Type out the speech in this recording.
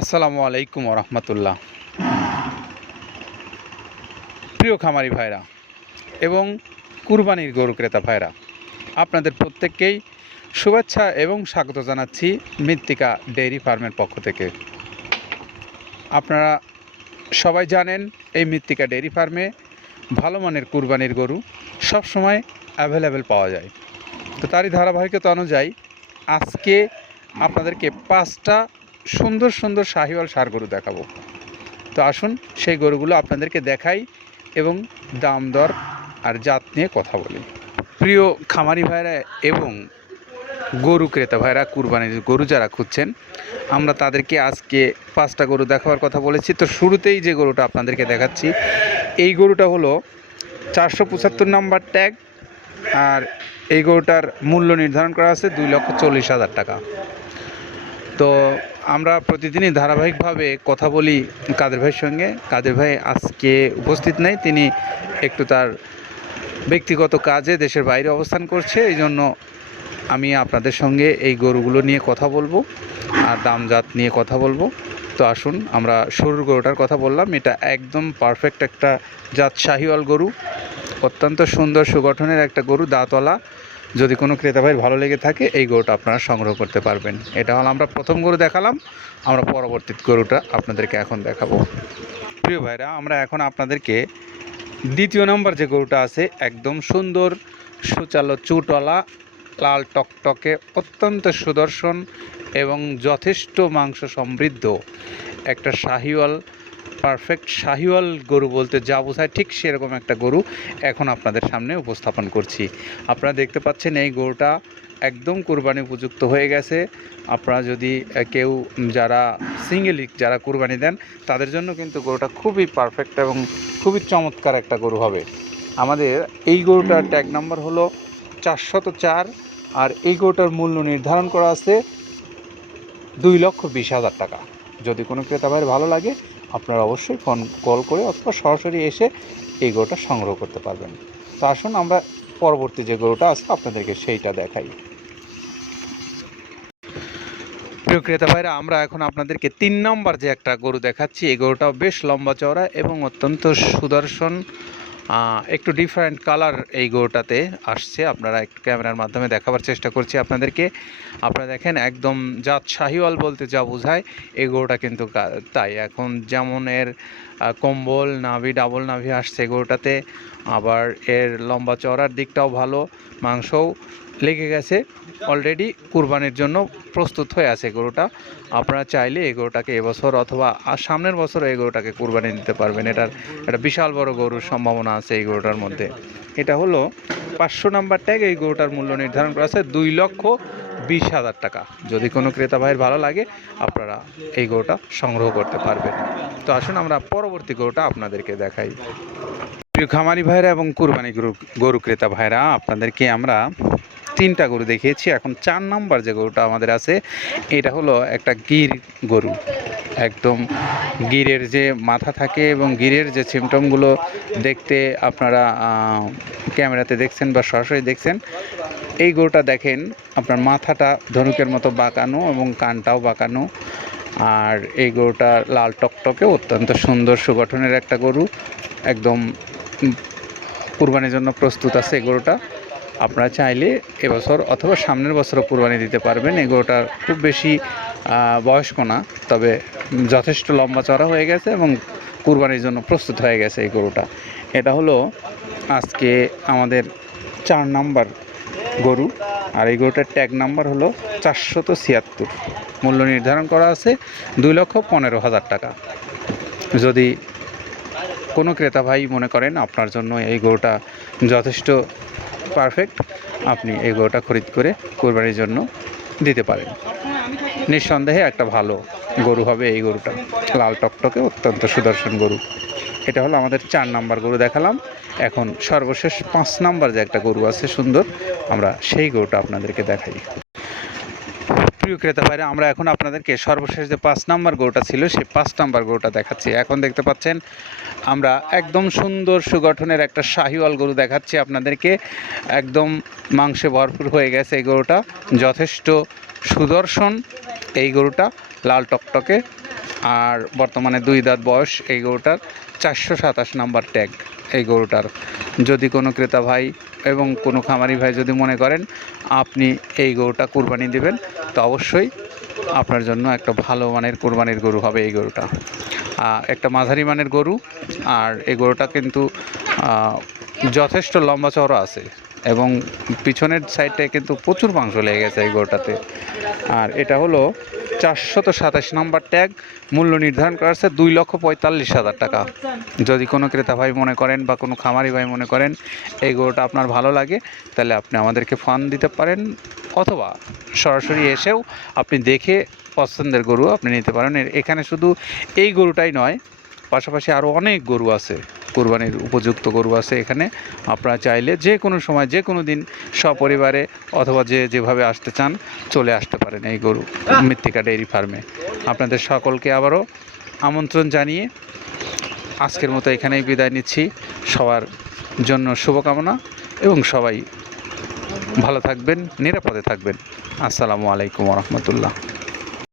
আসসালামু আলাইকুম রহমতুল্লাহ। প্রিয় খামারি ভাইরা এবং কুরবানির গরু ক্রেতা ভাইরা, আপনাদের প্রত্যেককেই শুভেচ্ছা এবং স্বাগত জানাচ্ছি মৃত্তিকা ডেইরি ফার্মের পক্ষ থেকে। আপনারা সবাই জানেন এই মৃত্তিকা ডেইরি ফার্মে ভালো মানের কুরবানির গরু সবসময় অ্যাভেলেবেল পাওয়া যায়। তো তারই ধারাবাহিকতা অনুযায়ী আজকে আপনাদেরকে 5টা সুন্দর সুন্দর শাহিওয়াল ষাঁড় গরু দেখাবো। তো আসুন সেই গরুগুলো আপনাদেরকে দেখাই এবং দাম দর আর জাত নিয়ে কথা বলি। প্রিয় খামারি ভাইরা এবং গরু ক্রেতা ভাইরা, কুরবানির গরু যারা খুঁজছেন, আমরা তাদেরকে আজকে 5টা গরু দেখাবার কথা বলেছি। তো শুরুতেই যে গরুটা আপনাদেরকে দেখাচ্ছি, এই গরুটা হলো 475 নাম্বার ট্যাগ, আর এই গরুটার মূল্য নির্ধারণ করা আছে 2,40,000 টাকা। তো আমরা প্রতিদিনই ধারাবাহিকভাবে কথা বলি কাদের ভাইয়ের সঙ্গে। কাদের ভাই আজকে উপস্থিত নেই, তিনি একটু তার ব্যক্তিগত কাজে দেশের বাইরে অবস্থান করছে, এই জন্য আমি আপনাদের সঙ্গে এই গরুগুলো নিয়ে কথা বলবো আর দামজাত নিয়ে কথা বলবো। তো আসুন, আমরা শুরুর গরুটার কথা বললাম, এটা একদম পারফেক্ট একটা জাত শাহিওয়াল গরু, অত্যন্ত সুন্দর সুগঠনের একটা গরু, দাঁতওয়ালা। যদি কোনো ক্রেতা ভাই ভালো লেগে থাকে এই গরুটা আপনারা সংগ্রহ করতে পারবেন। এটা হলো আমরা প্রথম গরু দেখালাম, আমরা পরবর্তী গরুটা আপনাদেরকে এখন দেখাবো। প্রিয় ভাইরা, আমরা এখন আপনাদেরকে দ্বিতীয় নম্বর যে গরুটা আছে, একদম সুন্দর সুচালো চুটওয়ালা, লাল টকটকে, অত্যন্ত সুদর্শন এবং যথেষ্ট মাংস সমৃদ্ধ একটা শাহিওয়াল, পারফেক্ট শাহিওয়াল গরু বলতে যা বোঝায় ঠিক সেরকম একটা গরু এখন আপনাদের সামনে উপস্থাপন করছি। আপনারা দেখতে পাচ্ছেন এই গরুটা একদম কুরবানি উপযুক্ত হয়ে গেছে। আপনারা যদি কেউ যারা সিঙ্গেলি যারা কুরবানি দেন, তাদের জন্য কিন্তু গরুটা খুবই পারফেক্ট এবং খুবই চমৎকার একটা গরু হবে। আমাদের এই গরুটার ট্যাগ নাম্বার হলো 404, আর এই গরুটার মূল্য নির্ধারণ করা আছে 2,20,000 টাকা। যদি কোনো ক্রেতা ভাইয়ের ভালো লাগে, আপনারা অবশ্যই ফোন কল করে অথবা সরাসরি এসে এই গরুটা সংগ্রহ করতে পারবেন। তো আসুন আমরা পরবর্তী যে গরুটা আছে আপনাদেরকে সেইটা দেখাই। প্রিয় ক্রেতা ভাইরা, আমরা এখন আপনাদেরকে 3 নম্বর যে একটা গরু দেখাচ্ছি, এই গরুটাও বেশ লম্বা চওড়া এবং অত্যন্ত সুদর্শন, একটু ডিফারেন্ট কালার এই গরুটাতে আসছে। আপনারা একটু ক্যামেরার মাধ্যমে দেখাবার চেষ্টা করছি আপনাদেরকে। আপনারা দেখেন একদম জাত শাহিওয়াল বলতে যা বোঝায় এই গরুটা কিন্তু তাই। এখন যেমন এর কম্বল নাভি, ডাবল নাভি আসছে গরুটাতে, আবার এর লম্বা চওড়ার দিকটাও ভালো, মাংসও লেগে গেছে, অলরেডি কুরবানির জন্য প্রস্তুত হয়ে আছে গরুটা। আপনারা চাইলে এই গরুটাকে এবছর অথবা সামনের বছর এই গরুটাকে কুরবানি দিতে পারবেন। এটার একটা বিশাল বড় গরুর সম্ভাবনা আছে এই গরুটার মধ্যে। এটা হলো 500 নাম্বার ট্যাগ, এই গরুটার মূল্য নির্ধারণ করা আছে 2,20,000 টাকা। যদি কোনো ক্রেতা ভাইয়ের ভালো লাগে, আপনারা এই গরুটা সংগ্রহ করতে পারবেন। তো আসুন আমরা পরবর্তী গরুটা আপনাদেরকে দেখাই। প্রিয় খামারি ভাইরা এবং কুরবানি গরু ক্রেতা ভাইরা, আপনাদেরকে আমরা 3টা গরু দেখিয়েছি। এখন 4 নম্বর যে গরুটা আমাদের আছে, এটা হলো একটা গির গরু। একদম গিরের যে মাথা থাকে এবং গিরের যে সিমটমগুলো দেখতে আপনারা ক্যামেরাতে দেখছেন বা সরাসরি দেখছেন, এই গরুটা দেখেন আপনার মাথাটা ধনুকের মতো বাঁকানো এবং কানটাও বাঁকানো। আর এই গরুটা লাল টকটকে অত্যন্ত সুন্দর সুগঠনের একটা গরু, একদম কুরবানির জন্য প্রস্তুত আছে এই গরুটা। আপনারা চাইলে এবছর অথবা সামনের বছরও কুরবানি দিতে পারবেন। এই গরুটা খুব বেশি বয়স্ক না, তবে যথেষ্ট লম্বা চড়া হয়ে গেছে এবং কুরবানির জন্য প্রস্তুত হয়ে গেছে এই গরুটা। এটা হলো আজকে আমাদের 4 নাম্বার গরু, আর এই গরুটার ট্যাগ নাম্বার হলো 476। মূল্য নির্ধারণ করা আছে 2,15,000 টাকা। যদি কোনো ক্রেতা ভাই মনে করেন আপনার জন্য এই গরুটা যথেষ্ট পারফেক্ট, আপনি এই গরুটা খরিদ করে কোরবানির জন্য দিতে পারেন। নিঃসন্দেহে একটা ভালো গরু হবে এই গরুটা, লাল টকটকে অত্যন্ত সুদর্শন গরু। এটা হলো আমাদের 4 নাম্বার গরু দেখালাম। এখন সর্বশেষ 5 নাম্বার যে একটা গরু আছে সুন্দর, আমরা সেই গরুটা আপনাদেরকে দেখাই। প্রিয় ক্রেতা ভাইরা, আমরা এখন আপনাদেরকে সর্বশেষ যে 5 নাম্বার গরুটা ছিল সেই 5 নাম্বার গরুটা দেখাচ্ছি। এখন দেখতে পাচ্ছেন আমরা একদম সুন্দর সুগঠনের একটা শাহিওয়াল গরু দেখাচ্ছি আপনাদেরকে। একদম মাংসে ভরপুর হয়ে গেছে এই গরুটা, যথেষ্ট সুদর্শন এই গরুটা, লাল টকটকে আর বর্তমানে 2 দাঁত বয়স এই গরুটার, 427 নাম্বার ট্যাগ এই গরুটার। যদি কোনো ক্রেতা ভাই এবং কোনো খামারি ভাই যদি মনে করেন আপনি এই গরুটা কুরবানি দেবেন, তো অবশ্যই আপনার জন্য একটা ভালো মানের কুরবানির গরু হবে এই গরুটা। একটা মাঝারি মানের গরু, আর এই গরুটা কিন্তু যথেষ্ট লম্বা চওড়া আছে এবং পিছনের সাইডটায় কিন্তু প্রচুর মাংস লেগে গেছে এই গরুটাতে। আর এটা হলো 427 নম্বর ট্যাগ, মূল্য নির্ধারণ করা আছে 2,45,000 টাকা। যদি কোনো ক্রেতা ভাই মনে করেন বা কোনো খামারি ভাই মনে করেন এই গরুটা আপনার ভালো লাগে, তাহলে আপনি আমাদেরকে ফোন দিতে পারেন, অথবা সরাসরি এসেও আপনি দেখে পছন্দের গরু আপনি নিতে পারেন। এখানে শুধু এই গরুটাই নয়, পাশাপাশি আরও অনেক গরু আছে, কোরবানির উপযুক্ত গরু আছে এখানে। আপনারা চাইলে যে কোনো সময় যে কোনো দিন সপরিবারে অথবা যে যেভাবে আসতে চান চলে আসতে পারেন এই গরু মৃত্তিকা ডেইরি ফার্মে। আপনাদের সকলকে আবারও আমন্ত্রণ জানিয়ে আজকের মতো এখানেই বিদায় নিচ্ছি। সবার জন্য শুভকামনা এবং সবাই ভালো থাকবেন, নিরাপদে থাকবেন। আসসালামু আলাইকুম ওয়া রাহমাতুল্লাহ।